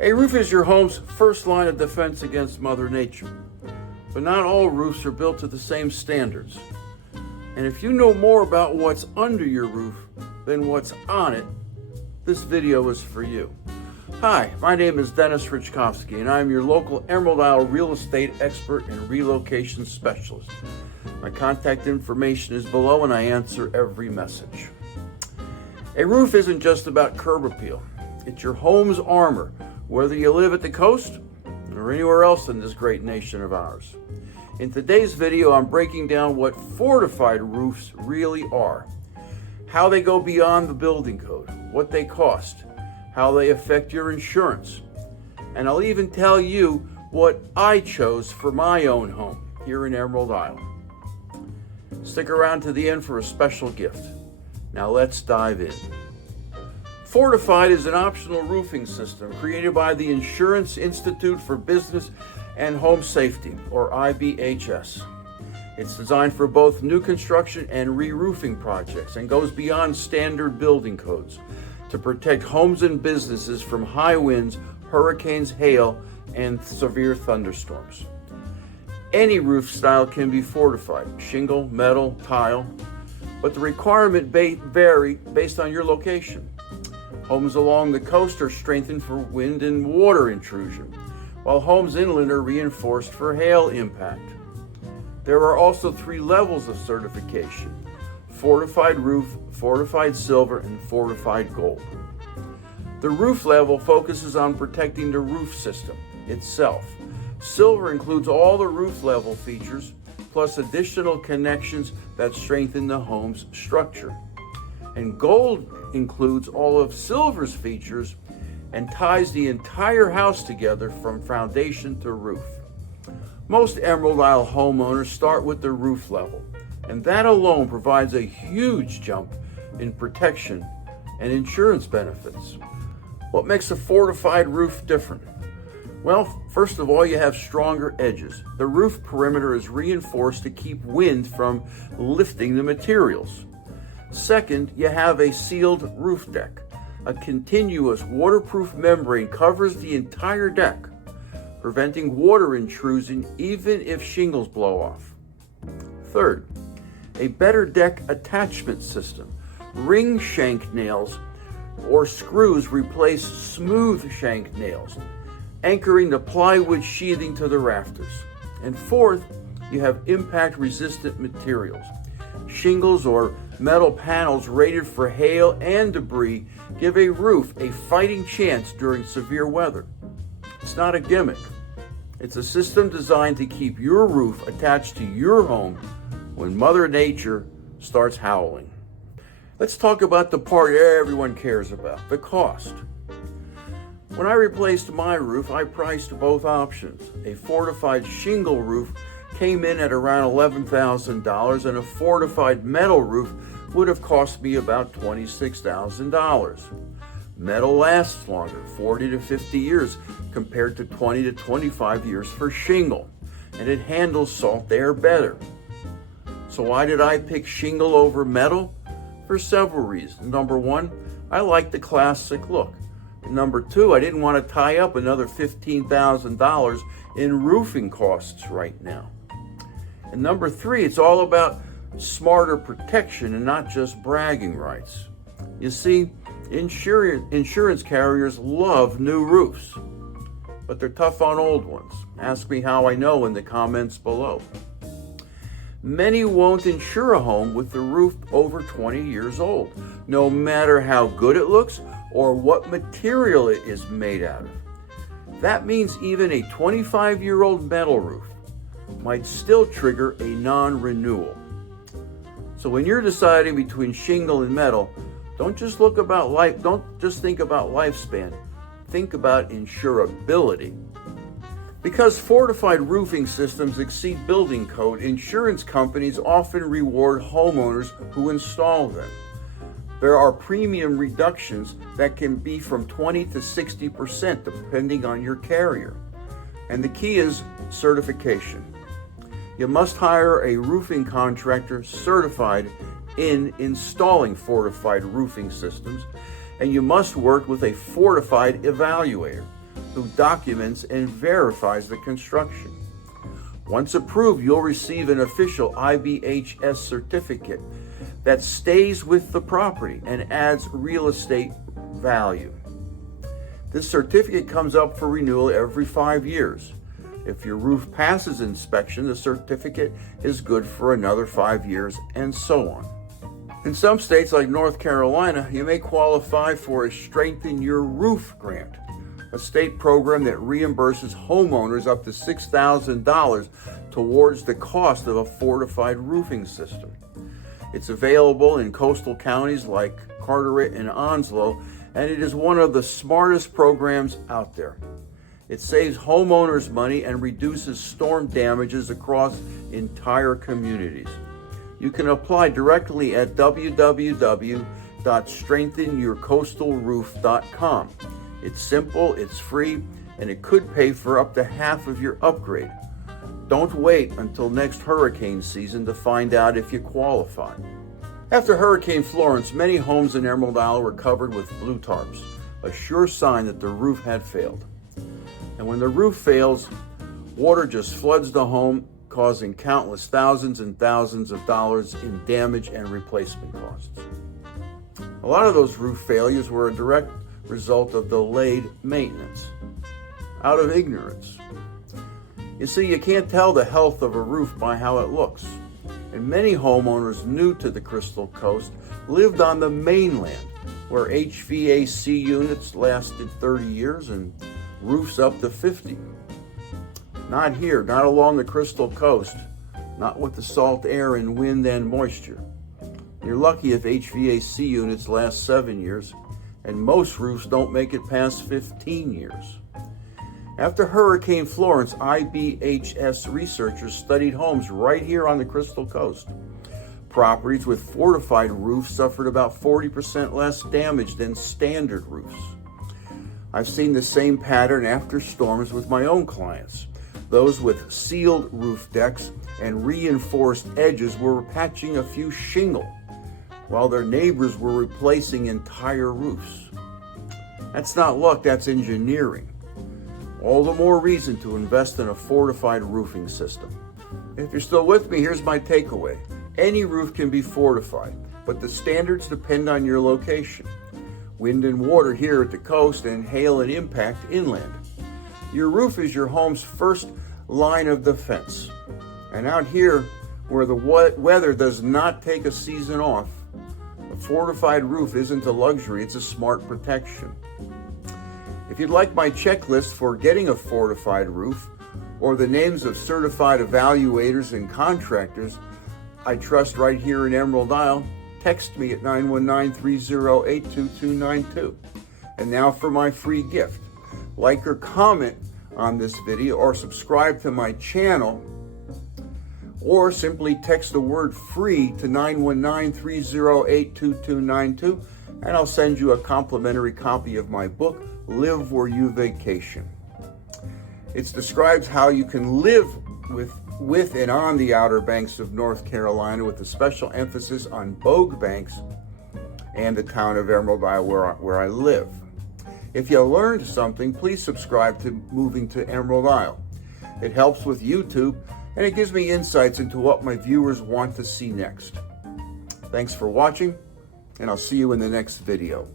A roof is your home's first line of defense against Mother Nature. But not all roofs are built to the same standards. And if you know more about what's under your roof than what's on it, this video is for you. Hi, my name is Denis Raczkowski, and I'm your local Emerald Isle real estate expert and relocation specialist. My contact information is below, and I answer every message. A roof isn't just about curb appeal. It's your home's armor, whether you live at the coast or anywhere else in this great nation of ours. In today's video, I'm breaking down what fortified roofs really are, how they go beyond the building code, what they cost, how they affect your insurance, and I'll even tell you what I chose for my own home here in Emerald Isle. Stick around to the end for a special gift. Now let's dive in. Fortified is an optional roofing system created by the Insurance Institute for Business and Home Safety, or IBHS. It's designed for both new construction and re-roofing projects and goes beyond standard building codes to protect homes and businesses from high winds, hurricanes, hail, and severe thunderstorms. Any roof style can be fortified, shingle, metal, tile, but the requirement vary based on your location. Homes along the coast are strengthened for wind and water intrusion, while homes inland are reinforced for hail impact. There are also 3 levels of certification: fortified roof, fortified silver, and fortified gold. The roof level focuses on protecting the roof system itself. Silver includes all the roof level features, plus additional connections that strengthen the home's structure. And gold includes all of silver's features and ties the entire house together from foundation to roof. Most Emerald Isle homeowners start with the roof level, and that alone provides a huge jump in protection and insurance benefits. What makes a fortified roof different? Well, first of all, you have stronger edges. The roof perimeter is reinforced to keep wind from lifting the materials. Second, you have a sealed roof deck. A continuous waterproof membrane covers the entire deck, preventing water intrusion even if shingles blow off. Third, a better deck attachment system. Ring-shank nails or screws replace smooth shank nails, anchoring the plywood sheathing to the rafters. And fourth, you have impact-resistant materials. Shingles or metal panels rated for hail and debris give a roof a fighting chance during severe weather. It's not a gimmick. It's a system designed to keep your roof attached to your home when Mother Nature starts howling. Let's talk about the part everyone cares about, the cost. When I replaced my roof, I priced both options. A fortified shingle roof came in at around $11,000, and a fortified metal roof would have cost me about $26,000. Metal lasts longer, 40 to 50 years, compared to 20 to 25 years for shingle, and it handles salt air better. So why did I pick shingle over metal? For several reasons. Number one, I like the classic look. Number two, I didn't want to tie up another $15,000 in roofing costs right now. And number three, it's all about smarter protection and not just bragging rights. You see, insurance carriers love new roofs, but they're tough on old ones. Ask me how I know in the comments below. Many won't insure a home with the roof over 20 years old, no matter how good it looks or what material it is made out of. That means even a 25-year-old metal roof might still trigger a non-renewal. So when you're deciding between shingle and metal, don't just think about lifespan, think about insurability. Because fortified roofing systems exceed building code, insurance companies often reward homeowners who install them. There are premium reductions that can be from 20 to 60% depending on your carrier. And the key is certification. You must hire a roofing contractor certified in installing fortified roofing systems, and you must work with a fortified evaluator. who documents and verifies the construction. Once approved, you'll receive an official IBHS certificate that stays with the property and adds real estate value. This certificate comes up for renewal every 5 years. If your roof passes inspection, the certificate is good for another 5 years, and so on. In some states like North Carolina, you may qualify for a Strengthen Your Roof grant, a state program that reimburses homeowners up to $6,000 towards the cost of a fortified roofing system. It's available in coastal counties like Carteret and Onslow, and it is one of the smartest programs out there. It saves homeowners money and reduces storm damages across entire communities. You can apply directly at www.strengthenyourcoastalroof.com. It's simple, it's free, and it could pay for up to half of your upgrade. Don't wait until next hurricane season to find out if you qualify. After Hurricane Florence, many homes in Emerald Isle were covered with blue tarps, a sure sign that the roof had failed. And when the roof fails, water just floods the home, causing countless thousands and thousands of dollars in damage and replacement costs. A lot of those roof failures were a direct result of delayed maintenance, out of ignorance. You see, you can't tell the health of a roof by how it looks. And many homeowners new to the Crystal Coast lived on the mainland, where HVAC units lasted 30 years and roofs up to 50. Not here, not along the Crystal Coast, not with the salt air and wind and moisture. You're lucky if HVAC units last 7 years, and most roofs don't make it past 15 years. After Hurricane Florence, IBHS researchers studied homes right here on the Crystal Coast. Properties with fortified roofs suffered about 40% less damage than standard roofs. I've seen the same pattern after storms with my own clients. Those with sealed roof decks and reinforced edges were patching a few shingle, while their neighbors were replacing entire roofs. That's not luck, that's engineering. All the more reason to invest in a fortified roofing system. If you're still with me, here's my takeaway. Any roof can be fortified, but the standards depend on your location. Wind and water here at the coast, and hail and impact inland. Your roof is your home's first line of defense. And out here, where the weather does not take a season off, a fortified roof isn't a luxury, it's a smart protection. If you'd like my checklist for getting a fortified roof, or the names of certified evaluators and contractors I trust right here in Emerald Isle, text me at 919-308-2292. And now for my free gift. Like or comment on this video, or subscribe to my channel, or simply text the word free to 919-308-2292, and I'll send you a complimentary copy of my book, Live Where You Vacation. It describes how you can live with and on the Outer Banks of North Carolina, with a special emphasis on Bogue Banks and the town of Emerald Isle where I live. If you learned something, please subscribe to Moving to Emerald Isle. It helps with YouTube, and it gives me insights into what my viewers want to see next. Thanks for watching, and I'll see you in the next video.